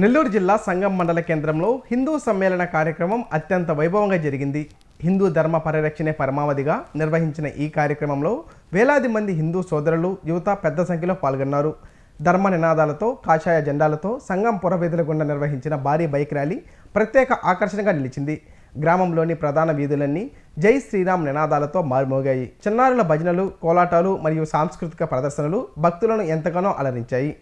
నెల్లూరు జిల్లా సంగం మండల కేంద్రంలో హిందూ సమ్మేళన కార్యక్రమం అత్యంత వైభవంగా జరిగింది. హిందూ ధర్మ పరిరక్షణే పరమావధిగా నిర్వహించిన ఈ కార్యక్రమంలో వేలాది మంది హిందూ సోదరులు, యువత పెద్ద సంఖ్యలో పాల్గొన్నారు. ధర్మ నినాదాలతో, కాషాయ జెండాలతో సంగం పురవీధుల గుండా నిర్వహించిన భారీ బైక్ ర్యాలీ ప్రత్యేక ఆకర్షణగా నిలిచింది. గ్రామంలోని ప్రధాన వీధులన్నీ జై శ్రీరామ్ నినాదాలతో మారుమోగాయి. చిన్నారుల భజనలు, కోలాటాలు మరియు సాంస్కృతిక ప్రదర్శనలు భక్తులను ఎంతగానో అలరించాయి.